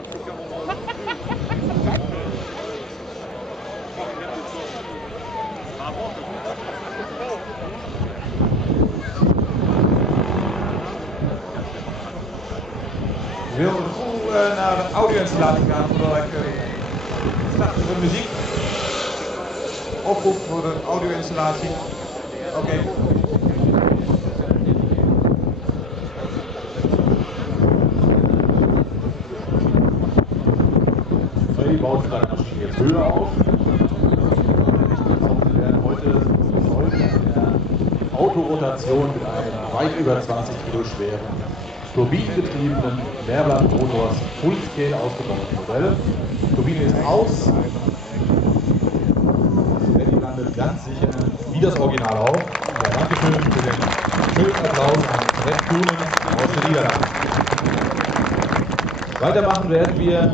We willen goed naar de audio-installatie gaan voordat ik start voor de muziek. Oproep voor de audio-installatie. Oké. Die baut seine Maschine jetzt höher auf. Wir werden heute Folgen der Autorotation mit einem weit über 20 Kilo schweren, turbinengetriebenen Mehrblattmotors Fullscale ausgebauten Modell. Die Turbine ist aus. Die landet ganz sicher, wie das Original auch. Ja, Dankeschön für den schönen Applaus an Fred Kuhnen aus den Niederlanden. Weitermachen werden wir